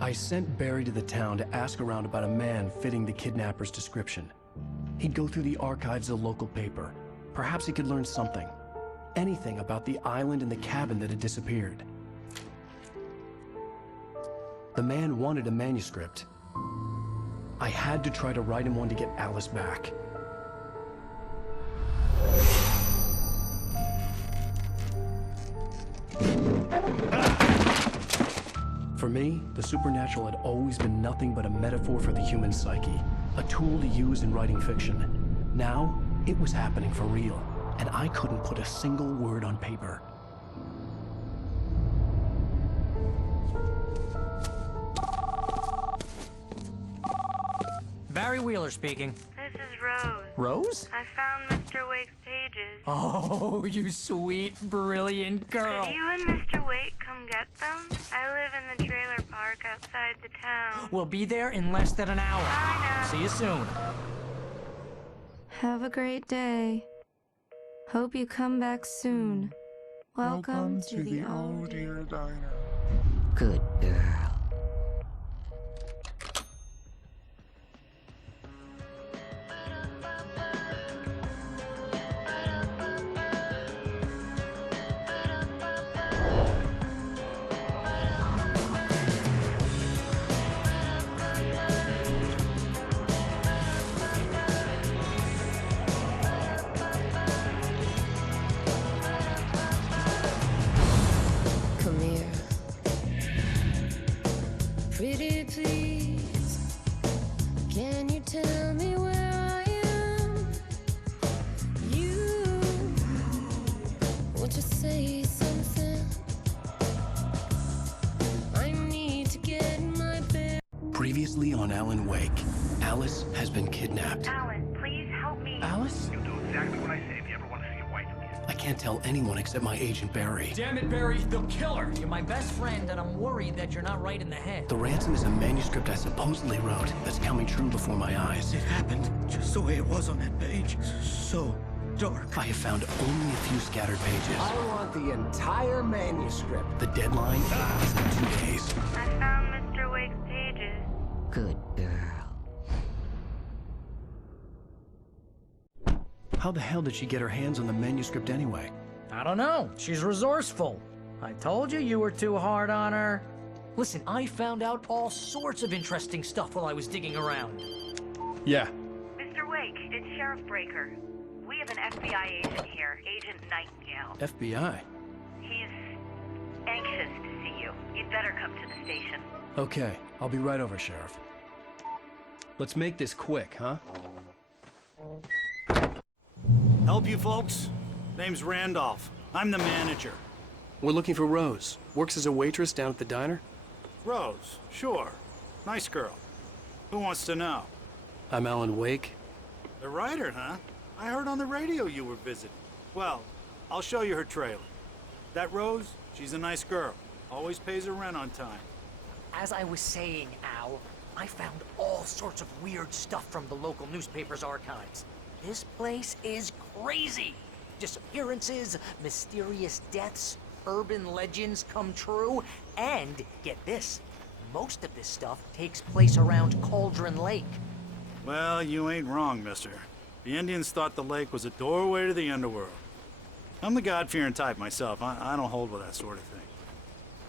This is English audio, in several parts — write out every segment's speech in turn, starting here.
I sent Barry to the town to ask around about a man fitting the kidnapper's description. He'd go through the archives of the local paper. Perhaps he could learn something. Anything about the island and the cabin that had disappeared. The man wanted a manuscript. I had to try to write him one to get Alice back. For me, the supernatural had always been nothing but a metaphor for the human psyche, a tool to use in writing fiction. Now, it was happening for real, and I couldn't put a single word on paper. Barry Wheeler speaking. This is Rose. Rose? I found Mr. Wake's pages. Oh, you sweet, brilliant girl. Could you and Mr. Wake come get them? I live in the trailer park outside the town. We'll be there in less than an hour. Bye now. See you soon. Have a great day. Hope you come back soon. Welcome to the Oh Dear Diner. Good girl. Come here. Pretty please, can you tell me where I am? You, won't you say something? I need to get in my bed. Previously on Alan Wake, Alice has been kidnapped. Alan, please help me. Alice? You'll do exactly what I say if you ever want to see your wife again. I can't tell anyone except my agent Barry. Damn it, Barry, they'll kill her. You're my best friend, and I'm worried that you're not right in the head. The ransom is a manuscript I supposedly wrote that's coming true before my eyes. It happened just the way it was on that page. So dark. I have found only a few scattered pages. I want the entire manuscript. The deadline is in 2 days. I found Mr. Wake's pages. Good girl. How the hell did she get her hands on the manuscript anyway? I don't know. She's resourceful. I told you were too hard on her. Listen, I found out all sorts of interesting stuff while I was digging around. Yeah. Mr. Wake, it's Sheriff Breaker. We have an FBI agent here, Agent Nightingale. FBI? He's anxious to see you. You'd better come to the station. Okay, I'll be right over, Sheriff. Let's make this quick, huh? Help you folks? Name's Randolph. I'm the manager. We're looking for Rose. Works as a waitress down at the diner. Rose, sure. Nice girl. Who wants to know? I'm Alan Wake. The writer, huh? I heard on the radio you were visiting. Well, I'll show you her trailer. That Rose, she's a nice girl. Always pays her rent on time. As I was saying, Al, I found all sorts of weird stuff from the local newspaper's archives. This place is crazy. Disappearances, mysterious deaths, urban legends come true, and get this, most of this stuff takes place around Cauldron Lake. Well, you ain't wrong, mister. The Indians thought the lake was a doorway to the underworld. I'm the God-fearing type myself. I don't hold with that sort of thing.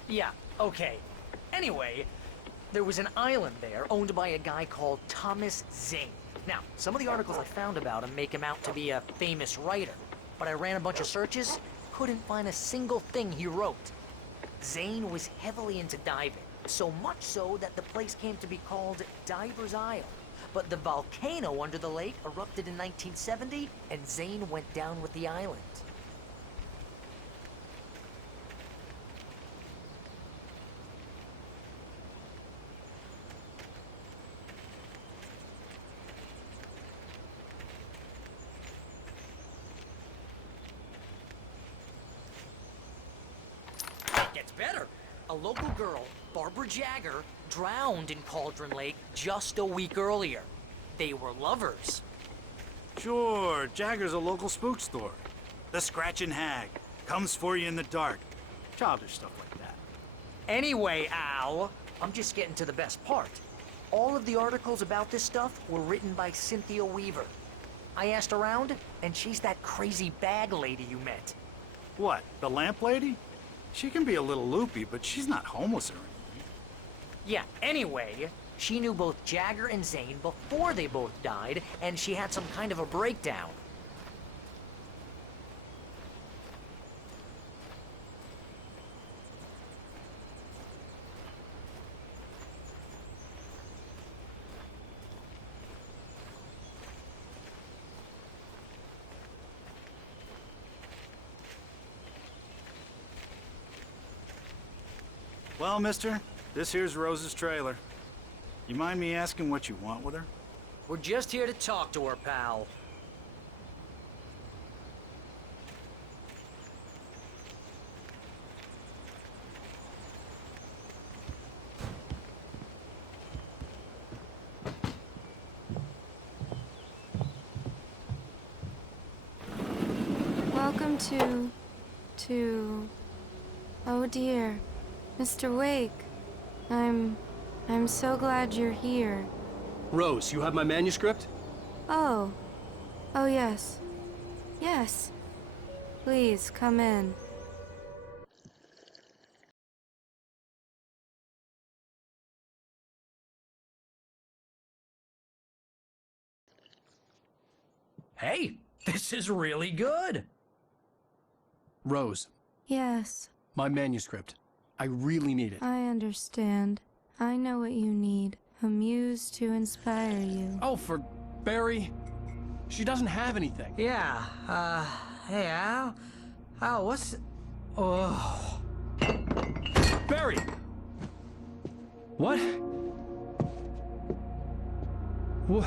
Yeah, okay. Anyway, there was an island there owned by a guy called Thomas Zane. Now, some of the articles I found about him make him out to be a famous writer, but I ran a bunch of searches, couldn't find a single thing he wrote. Zane was heavily into diving, so much so that the place came to be called Diver's Isle. But the volcano under the lake erupted in 1970, and Zane went down with the island. Gets better. A local girl, Barbara Jagger, drowned in Cauldron Lake just a week earlier. They were lovers. Sure, Jagger's a local spook store. The Scratching Hag comes for you in the dark. Childish stuff like that. Anyway, Al, I'm just getting to the best part. All of the articles about this stuff were written by Cynthia Weaver. I asked around, and she's that crazy bag lady you met. What, the lamp lady? She can be a little loopy, but she's not homeless or anything. Yeah, anyway, she knew both Jagger and Zane before they both died, and she had some kind of a breakdown. Well, mister, this here's Rose's trailer. You mind me asking what you want with her? We're just here to talk to her, pal. Welcome to... Oh dear, Mr. Wake. I'm so glad you're here. Rose, you have my manuscript? Oh. Oh yes. Yes. Please, come in. Hey, this is really good. Rose, Yes, my manuscript. I really need it. I understand. I know what you need. A muse to inspire you. Oh, for Barry. She doesn't have anything. Yeah, hey, Al, what's... Oh... Barry! What? What?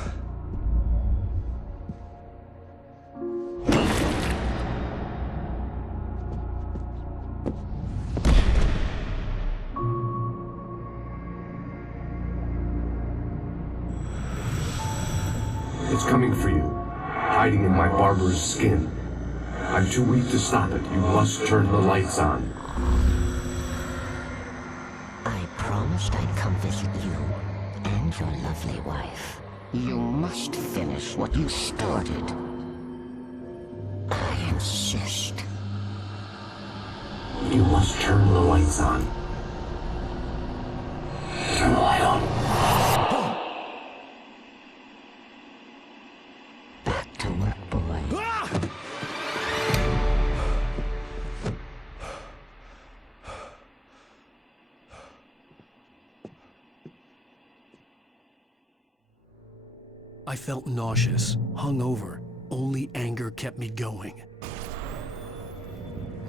It's coming for you, hiding in my barber's skin. I'm too weak to stop it. You must turn the lights on. I promised I'd come visit you and your lovely wife. You must finish what you started. I insist. You must turn the lights on. Turn the light on. Back to work, boy. I felt nauseous, hungover. Only anger kept me going.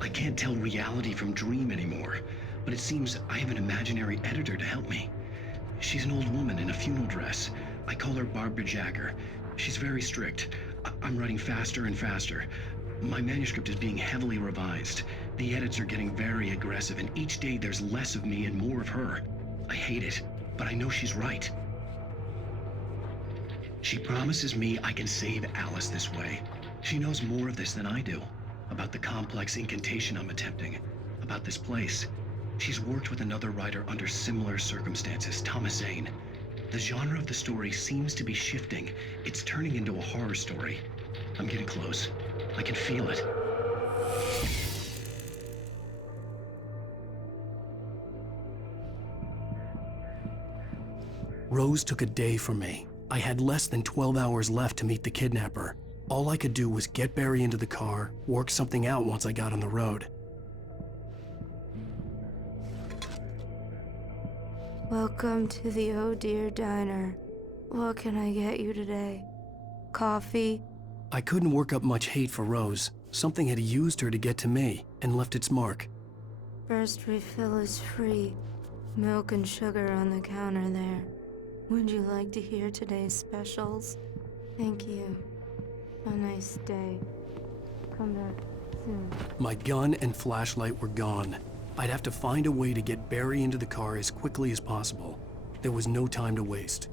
I can't tell reality from dream anymore, but it seems I have an imaginary editor to help me. She's an old woman in a funeral dress. I call her Barbara Jagger. She's very strict. I'm writing faster and faster. My manuscript is being heavily revised. The edits are getting very aggressive, and each day there's less of me and more of her. I hate it, but I know she's right. She promises me I can save Alice this way. She knows more of this than I do. About the complex incantation I'm attempting. About this place. She's worked with another writer under similar circumstances, Thomas Zane. The genre of the story seems to be shifting. It's turning into a horror story. I'm getting close. I can feel it. Rose took a day from me. I had less than 12 hours left to meet the kidnapper. All I could do was get Barry into the car, work something out once I got on the road. Welcome to the Oh Dear Diner. What can I get you today? Coffee? I couldn't work up much hate for Rose. Something had used her to get to me and left its mark. First refill is free. Milk and sugar on the counter there. Would you like to hear today's specials? Thank you. A nice day. Come back soon. My gun and flashlight were gone. I'd have to find a way to get Barry into the car as quickly as possible. There was no time to waste.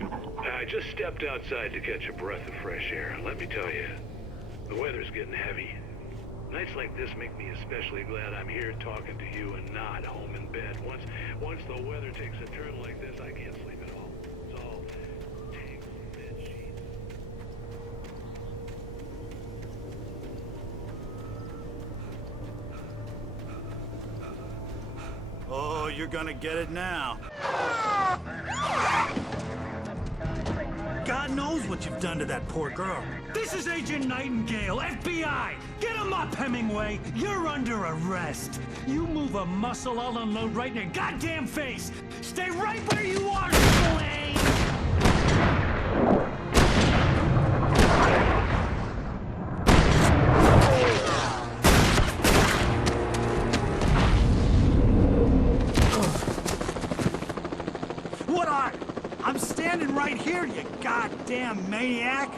I just stepped outside to catch a breath of fresh air. Let me tell you, the weather's getting heavy. Nights like this make me especially glad I'm here talking to you and not home in bed. Once the weather takes a turn like this, I can't sleep at all. It's all tangled bed sheets. Oh, you're gonna get it now. God knows what you've done to that poor girl. This is Agent Nightingale, FBI! Get him up, Hemingway! You're under arrest! You move a muscle, I'll unload right in your goddamn face! Stay right where you are, Slane! What are? I'm standing right here, you goddamn maniac!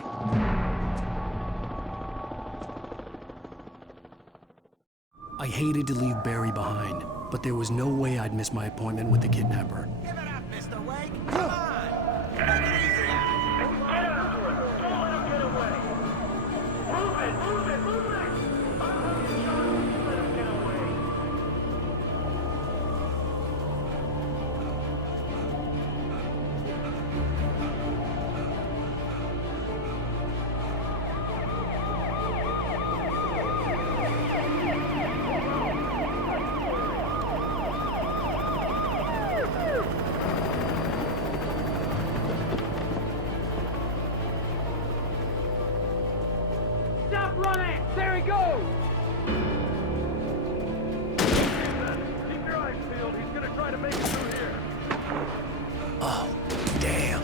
I hated to leave Barry behind, but there was no way I'd miss my appointment with the kidnapper. Give it up, Mr. Wake! Come on! Take it easy! Get after it! Don't let him get away! Move it! Move it! Move it! Don't let him get away! Stop running! There he goes! Keep your eyes peeled. He's gonna try to make it through here. Oh, damn.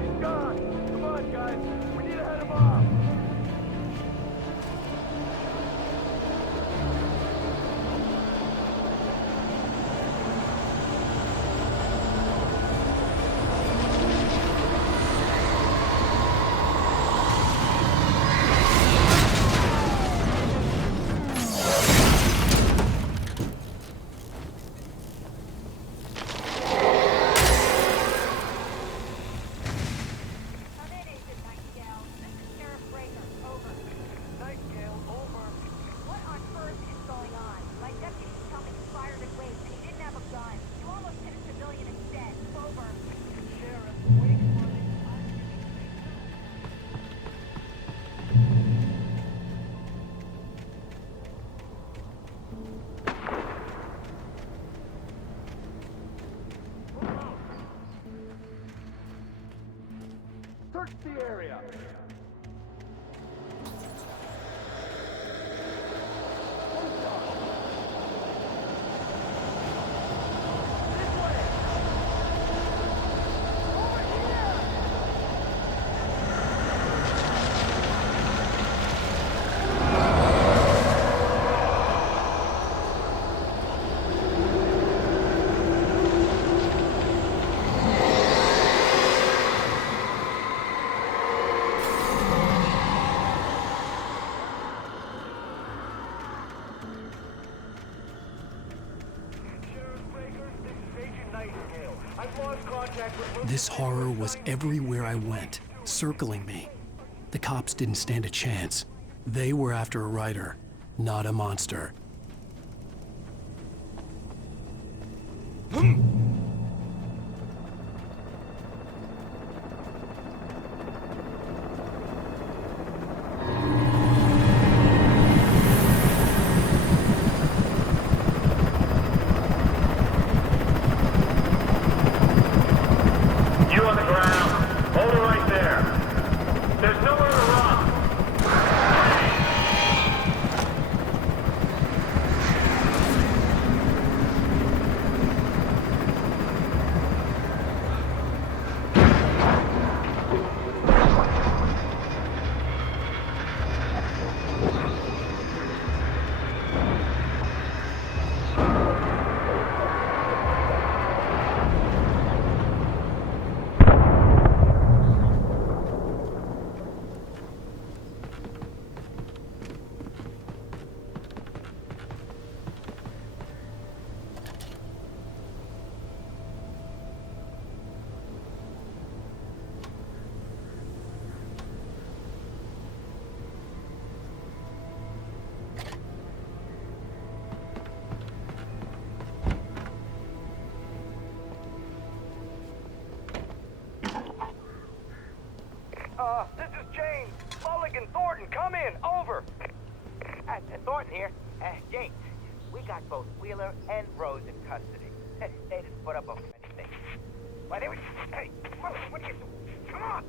He's gone. Come on, guys. We need to head him off. Come in, Agent Nightingale. This is Sheriff Breaker. Over. Nightingale, over. What on earth is going on? My deputies tell me he fired at Wake and he didn't have a gun. You almost hit a civilian instead. Over. Sheriff, Wake's running. Search the area. This horror was everywhere I went, circling me. The cops didn't stand a chance. They were after a writer, not a monster. You on the ground. Hold it right there. There's nowhere to run. This is James. Mulligan, Thornton, come in. Over. Thornton here. James, we got both Wheeler and Rose in custody. They didn't put up a anything. Why, they were... Hey, what are you doing? Come on!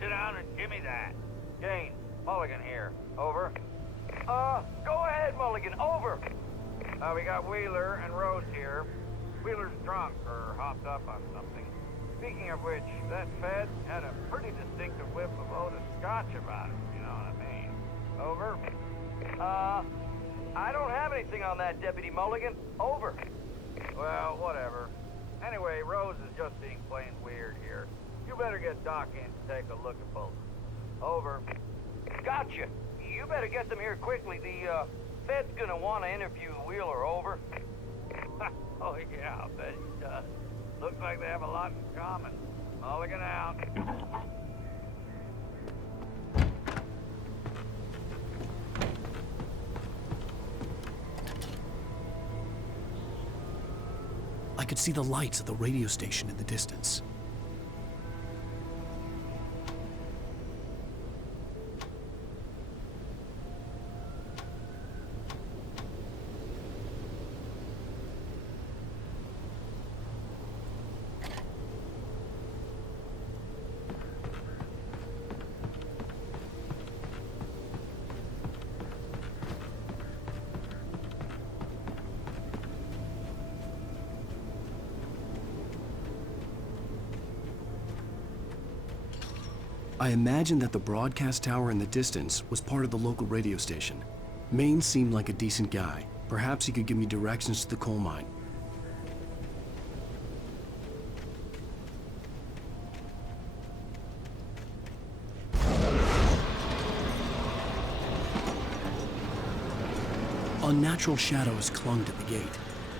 Sit down and give me that. James, Mulligan here. Over. Go ahead, Mulligan. Over. We got Wheeler and Rose here. Wheeler's drunk or hopped up on something. Speaking of which, that Fed had a pretty distinctive whiff of Otis Scotch about him, you know what I mean. Over. I don't have anything on that, Deputy Mulligan. Over. Well, whatever. Anyway, Rose is just being plain weird here. You better get Doc in to take a look at both. Over. Gotcha. You better get them here quickly. The, Fed's gonna want to interview Wheeler. Over. Oh, yeah, I'll bet he does. Looks like they have a lot in common. Mulligan out. I could see the lights of the radio station in the distance. I imagined that the broadcast tower in the distance was part of the local radio station. Maine seemed like a decent guy. Perhaps he could give me directions to the coal mine. Unnatural shadows clung to the gate.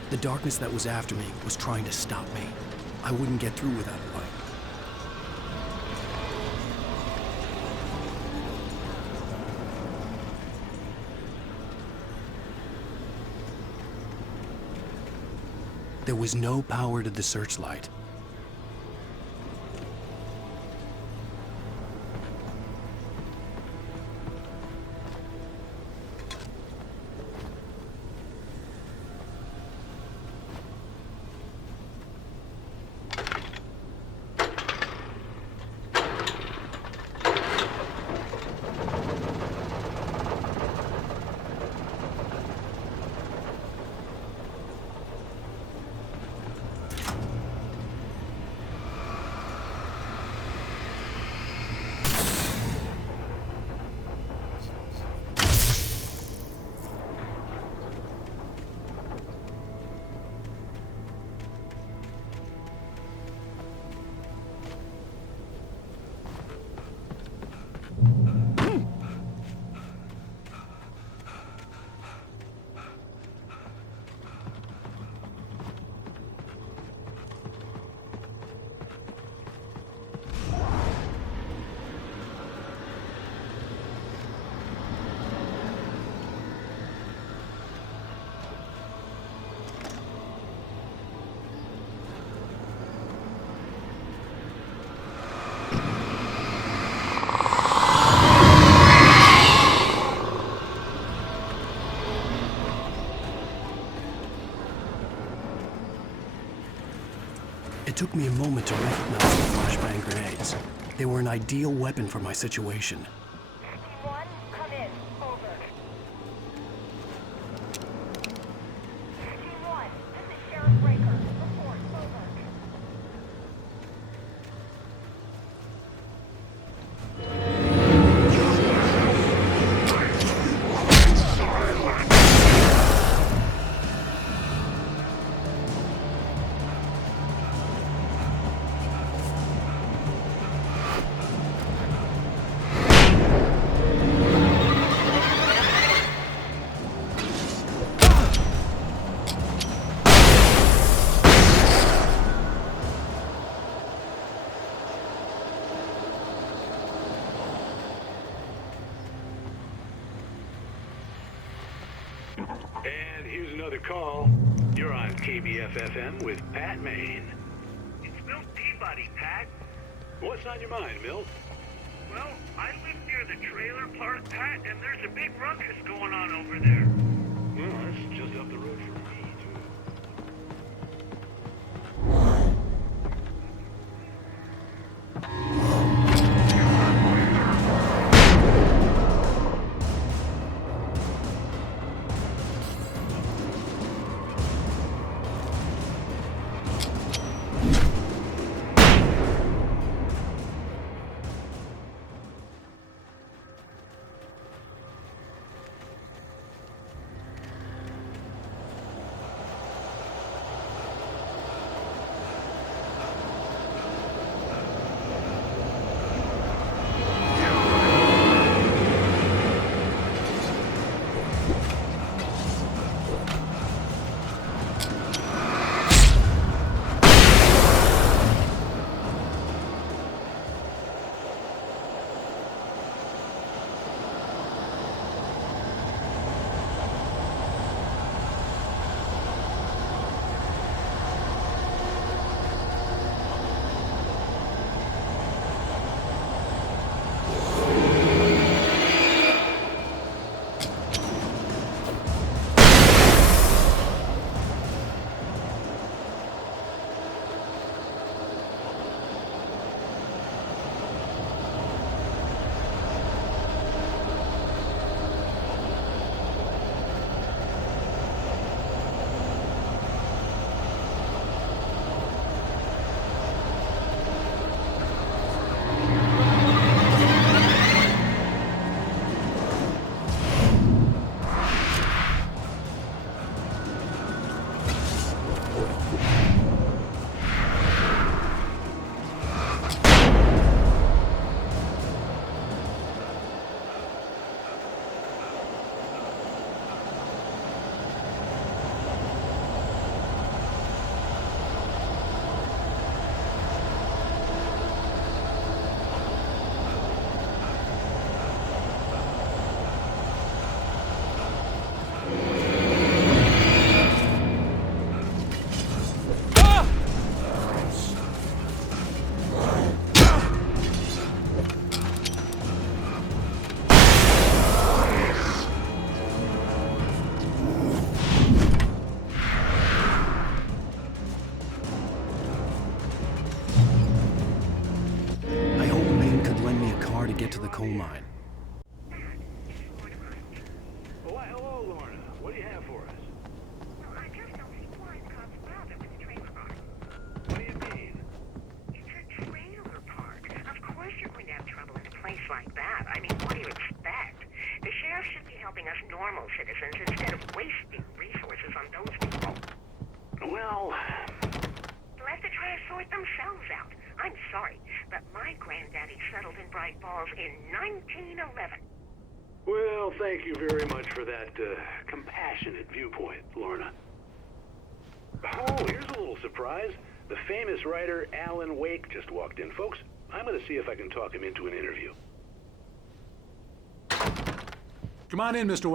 The darkness that was after me was trying to stop me. I wouldn't get through without a light. There was no power to the searchlight. It took me a moment to recognize the flashbang grenades. They were an ideal weapon for my situation. Team 1, come in. Over. Team 1, this is Sheriff Breaker. Report. Over. And here's another call. You're on KBF-FM with Pat Maine. It's Milt Peabody, Pat. What's on your mind, Milt? Well, I live near the trailer park, Pat, and there's a big ruckus going on over there. Well, that's just up the road from me, too. Get to the coal mine. Oh, hello, Lorna. What do you have for us? Well, I just don't see why the cops bother with the trailer park. What do you mean? It's a trailer park. Of course you're going to have trouble in a place like that. I mean, what do you expect? The sheriff should be helping us normal citizens instead of wasting resources on those people. Well... Let the trash sort themselves out. I'm sorry, but my granddaddy settled in Bright Falls in 1911. Well, thank you very much for that compassionate viewpoint, Lorna. Oh, here's a little surprise. The famous writer Alan Wake just walked in. Folks, I'm going to see if I can talk him into an interview. Come on in, Mr.